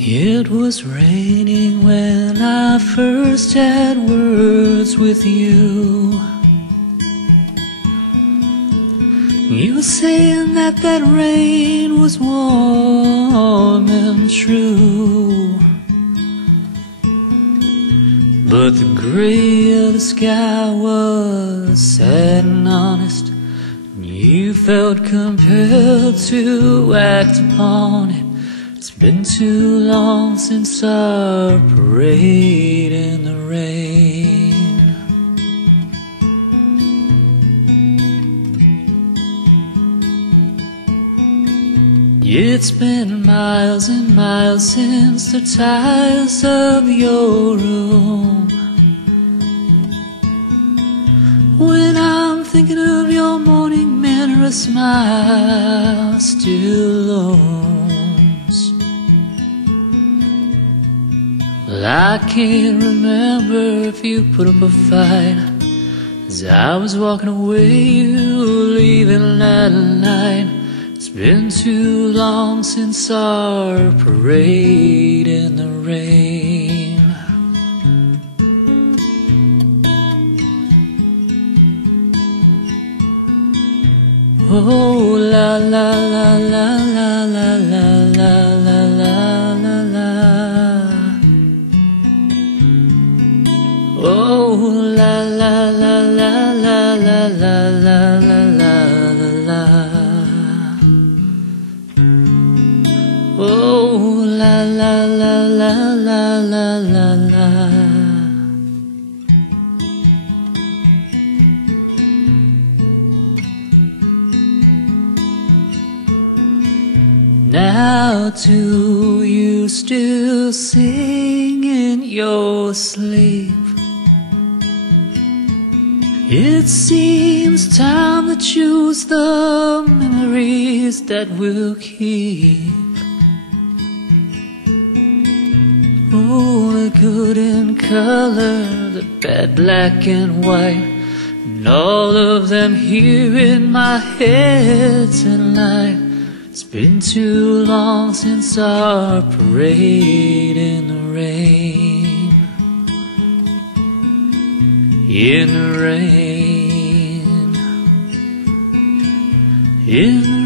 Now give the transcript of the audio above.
It was raining when I first had words with you. You were saying that that rain was warm and true, but the gray of the sky was sad and honest, and you felt compelled to act upon it. It's been too long since our parade in the rain. It's been miles and miles since the tiles of your room. When I'm thinking of your morning manner, a smile still looms. Well, I can't remember if you put up a fight as I was walking away, you leaving that night. It's been too long since our parade in the rain. Oh, la la la la la la la la la la la. Oh, la la la la la la la la la la la. Oh, la la la la la la la la. Now do you still sing in your sleep? It seems time to choose the memories that we'll keep. Oh, the good in color, the bad black and white, and all of them here in my head tonight. It's been too long since our parade in the rain. In the rain. In the